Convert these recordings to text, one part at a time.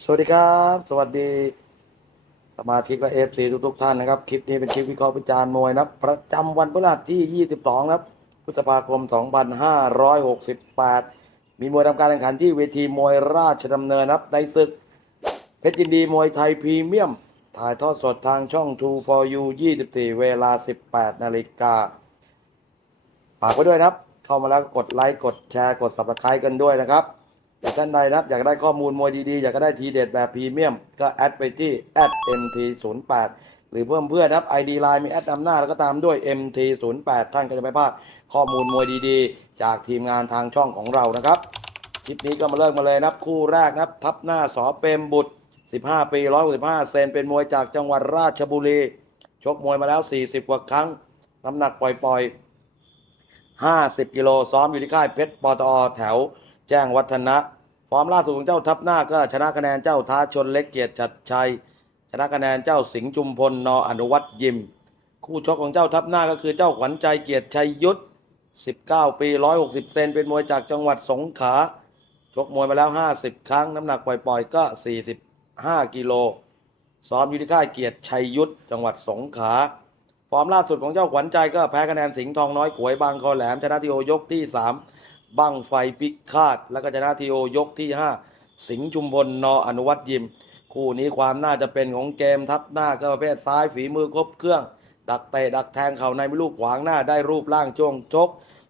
สวัสดีครับ สวัสดีสมาชิกและเอฟซีทุกๆท่านนะครับ คลิปนี้เป็นคลิปวิเคราะห์วิจารณ์มวยนับประจำวันพฤหัสที่ 22ครับพฤษภาคม 2568 มีมวยทำการแข่งขันที่เวทีมวยราชดำเนินครับ ในศึก เพชรยินดีมวยไทยพรีเมียม ถ่ายทอดสดทางช่อง True for You 24 เวลา 18 นาฬิกาฝากไว้ด้วยนะครับ เข้ามาแล้วกดไลค์กดแชร์กด subscribe กันด้วยนะครับ แต่ท่านใดนะครับอยากได้ข้อมูลมวยดีๆ อยากได้ทีเด็ดแบบพรีเมียม ก็แอดไปที่ @mt08 หรือเพิ่มเพื่อนนะครับ ID Line มีแอดนำหน้าแล้วก็ตามด้วย MT08 ท่านก็จะไม่พลาดข้อมูลมวยดีๆ จากทีมงานทางช่องของเรานะครับ คลิปนี้ก็มาเริ่มมาเลยนะครับ คู่แรกนะครับทับหน้าสอเปรมบุตร 15 ปี 165 เซนเป็นมวยจากจังหวัดราชบุรี ชกมวยมาแล้ว 40 กว่าครั้ง น้ำหนักปล่อยๆ 50 กิโลซ้อมอยู่ที่ค่ายเพชรปตอแถว แจ้งวัฒนะ ฟอร์มล่าสุดของเจ้าทับหน้าก็ชนะคะแนนเจ้าท้าชนเล็กเกียรติชัดชัย ชนะคะแนนเจ้าสิงห์จุมพลนออนุวัตยิม คู่ชกของเจ้าทับหน้าก็คือเจ้าขวัญใจเกียรติชัยยุทธ 19 ปี 160 เซนเป็นมวยจากจังหวัดสงขลาชกมวยมาแล้ว 50 ครั้ง น้ำหนักปล่อยๆ ก็ 45 กิโล ซ้อมอยู่ที่ค่ายเกียรติชัยยุทธ จังหวัดสงขลา ฟอร์มล่าสุดของเจ้าขวัญใจก็แพ้คะแนนสิงห์ทองน้อยขวยบางคอแหลมชนะทีโอยกที่ 3 บั้งไฟพิฆาต แล้วก็ชนะทีโอยกที่ 5 สิงห์ชุมพลนออนุวัตยิม คู่นี้ความน่าจะเป็นของเกมทับหน้าก็ประเภทซ้ายฝีมือครบเครื่อง ดักเตะดักแทงเข่าในไม่ลูกขวางหน้าได้รูปร่างช่วงชก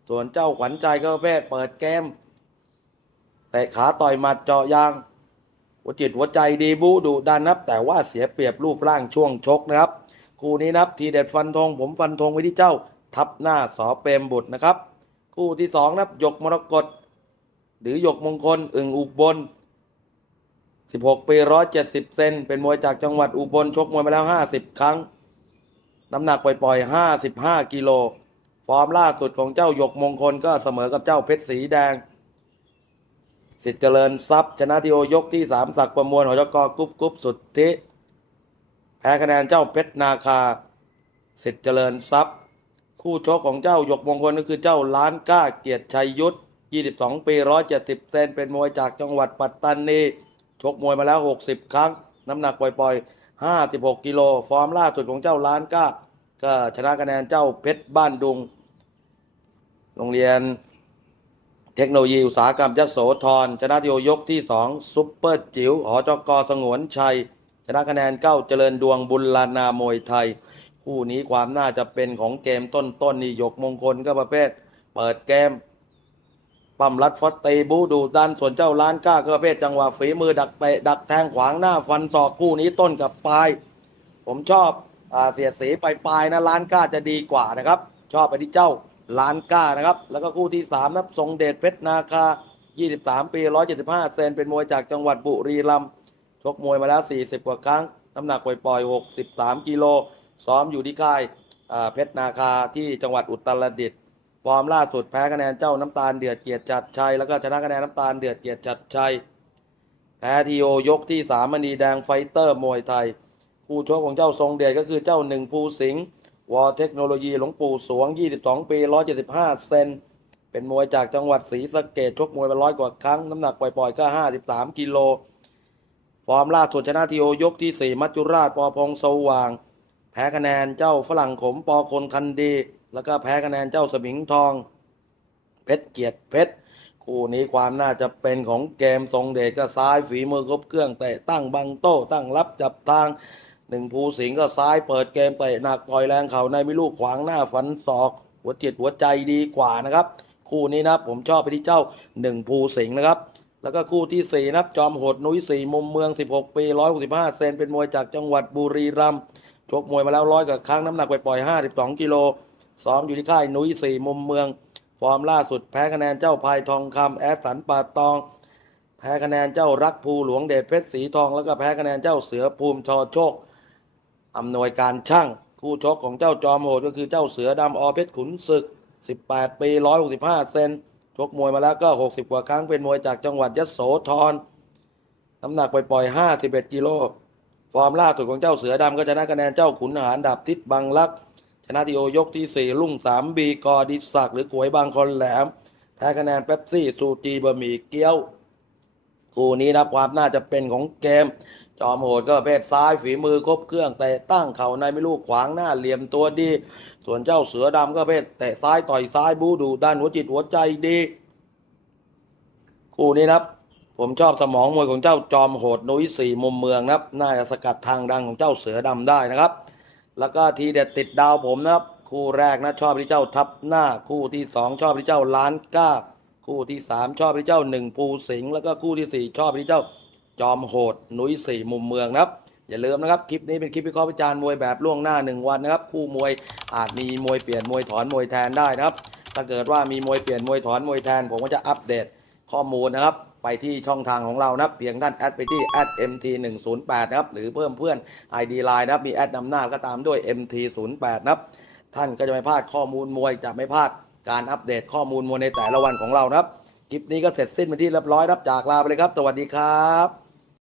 ส่วนเจ้าขวัญใจก็ประเภทเปิดเกมเตะขาต่อยหมัดเจาะยางหัวจิตหัวใจดีบูดุดันนับ แต่ว่าเสียเปรียบรูปร่างช่วงชกนะครับ คู่นี้นับทีเด็ดฟันธงผมฟันธงไว้ที่เจ้า ทับหน้าสอเปรมบุตรนะครับ คู่ที่สองนับหยกมรกตหรือหยกมงคลอึ่งอุบล 16 ปี 170 เซน เป็นมวยจากจังหวัดอุบล ชกมวยมาแล้ว 50 ครั้ง น้ำหนักปล่อยๆ 55 กิโล ฟอร์มล่าสุดของเจ้าหยกมงคลก็เสมอกับเจ้าเพชรสีแดง สิทธิ์เจริญทรัพย์ชนะทีโอยกที่สามศักประมวลหอยกกุ๊บกุ๊บสุดทิแพ้คะแนนเจ้าเพชรนาคา สิทธิ์เจริญทรัพย์ คู่ชกของเจ้าหยกมงคลก็คือเจ้าล้านก้าเกียรติชัยยุทธ 22 ปี 170 เซนเป็นมวยจากจังหวัดปัตตานีชกมวยมาแล้ว 60 ครั้ง น้ำหนักปล่อยๆ 56 กิโล ฟอร์มล่าสุดของเจ้าล้านก้า ก็ชนะคะแนนเจ้าเพชรบ้านดุง โรงเรียนเทคโนโลยีอุตสาหกรรมยโสธรชนะทีโอยกที่ 2 ซุปเปอร์จิ๋วหอจกสงวนชัย ชนะคะแนนเก้าเจริญดวงบุญลานามวยไทย คู่นี้ความน่าจะเป็นของเกมต้นๆนนี่ยกมงคลก็ประเภท เปิดเกมปั๊มรัดฟอสเตบูดูดันส่วนเจ้าล้านก้าก็ประเภทจังหวะฝีมือดักเตะดักแทงขวางหน้าฟันศอกคู่นี้ต้นกับปลาย ผมชอบอเสียดสีไปปลายนะล้านก้าจะดีกว่านะครับ ชอบไปที่เจ้าล้านก้านะครับ แล้วก็คู่ที่3นะครับทรงเดชเพชรนาคา 23 ปี 175 เซนเป็นมวยจากจังหวัดบุรีรัมย์ชกมวยมาแล้ว 40 กว่าครั้ง น้ำหนักปล่อยๆ 63 กิโล ซ้อมอยู่ที่ค่ายเพชรนาคาที่จังหวัดอุตรดิตถ์ฟอร์มล่าสุดแพ้คะแนนเจ้าน้ำตาลเดือดเกียรติจัดชัยแล้วก็ชนะคะแนนน้ำตาลเดือดเกียรติจัดชัยแพ้ทีโอยกที่สามมณีแดงไฟเตอร์มวยไทย คู่ชกของเจ้าทรงเดชก็คือเจ้าหนึ่งภูสิงห์วอเทคโนโลยีหลวงปู่สวง 22 ปี 175 เซน เป็นมวยจากจังหวัดศรีสะเกดชกมวยมาร้อยกว่าครั้ง น้ำหนักปล่อยๆ ก็ 53 กิโล ฟอร์มล่าสุดชนะทีโอยกที่ 4 มัจจุราชปอพงสว่าง แพ้คะแนนเจ้าฝรั่งขมปอคนคันดี แล้วก็แพ้คะแนนเจ้าสมิงทอง เพชรเกียรติเพชรคู่นี้ความน่าจะเป็นของเกมทรงเดชก็ซ้ายฝีมือครบเครื่องเตะตั้งบังโต้ตั้งรับจับทางหนึ่งภูสิงห์ก็ซ้ายเปิดเกมเตะหนักปล่อยแรงเข่าในไม่ลูกขวางหน้าฟันศอก หัวจิตหัวใจดีกว่านะครับ คู่นี้นะผมชอบไปที่เจ้าหนึ่งภูสิงห์นะครับแล้วก็คู่ที่สี่นะครับจอมโหดนุ้ยสี่มุมเมือง 16 ปี 165 เซนเป็นมวยจากจังหวัดบุรีรัมย์ ชกมวยมาแล้วร้อยกับครั้งน้ำหนักไปปล่อย52กิโลซ้อมอยู่ที่ค่ายนุ้ยสี่มุมเมือง ฟอร์มล่าสุดแพ้คะแนนเจ้าพายทองคำแอสสันป่าตอง แพ้คะแนนเจ้ารักภูหลวงเดชเพชรสีทอง แล้วก็แพ้คะแนนเจ้าเสือภูมิชอโชคอำนวยการช่าง คู่ชกของเจ้าจอมโหดก็คือเจ้าเสือดำอเพชรขุนศึก 18 ปี 165 เซนชกมวยมาแล้วก็ 60 กว่าครั้งเป็นมวยจากจังหวัดยะโสธรน้ำหนักไปปล่อย 51กิโล ฟอร์มล่าสุดของเจ้าเสือดำก็ชนะคะแนนเจ้าขุนหารดาบทิศบังลักษ์ชนะทีโอยกที่ 4 ลุ่ง3บีกอดิศักหรือกวยบางคนแหลมแพ้คะแนนเป๊ปซี่สูจีบะหมี่เกี๊ยว คู่นี้นะความน่าจะเป็นของเกม จอมโหดก็ประเภทซ้ายฝีมือครบเครื่องแต่ตั้งเข่าในไม่ลูกขวางหน้าเหลี่ยมตัวดี ส่วนเจ้าเสือดำก็ประเภทเตะซ้ายต่อยซ้ายบูดูด้านหัวจิตหัวใจดี คู่นี้นะ ผมชอบสมองมวยของเจ้าจอมโหดนุ้ยสี่มุมเมืองนะครับ น่าจะสกัดทางดังของเจ้าเสือดำได้นะครับ แล้วก็ทีเด็ดติดดาวผมนะครับ คู่แรกนะชอบที่เจ้าทับหน้าคู่ที่สองชอบที่เจ้าล้านก้า คู่ที่สามชอบที่เจ้าหนึ่งภูสิงห์แล้วก็คู่ที่สี่ชอบที่เจ้าจอมโหดนุ้ยสี่มุมเมืองนะครับอย่าลืมนะครับคลิปนี้เป็นคลิปวิเคราะห์วิจารณ์มวยแบบล่วงหน้าหนึ่งวันนะครับคู่มวยอาจมีมวยเปลี่ยนมวยถอนมวยแทนได้นะครับถ้าเกิดว่ามีมวยเปลี่ยนมวยถอนมวยแทน ผมก็จะอัปเดตข้อมูลนะครับ ไปที่ช่องทางของเรานะครับเพียงท่านแอดไปที่ @mt108 นะครับหรือเพิ่มเพื่อน ID Line นะครับมีแอดนำหน้าก็ตามด้วย mt08 นะครับท่านก็จะไม่พลาดข้อมูลมวยจะไม่พลาดการอัปเดตข้อมูลมวยในแต่ละวันของเรานะครับคลิปนี้ก็เสร็จสิ้นไปที่เรียบร้อยรับจากลาไปเลยครับ สวัสดีครับ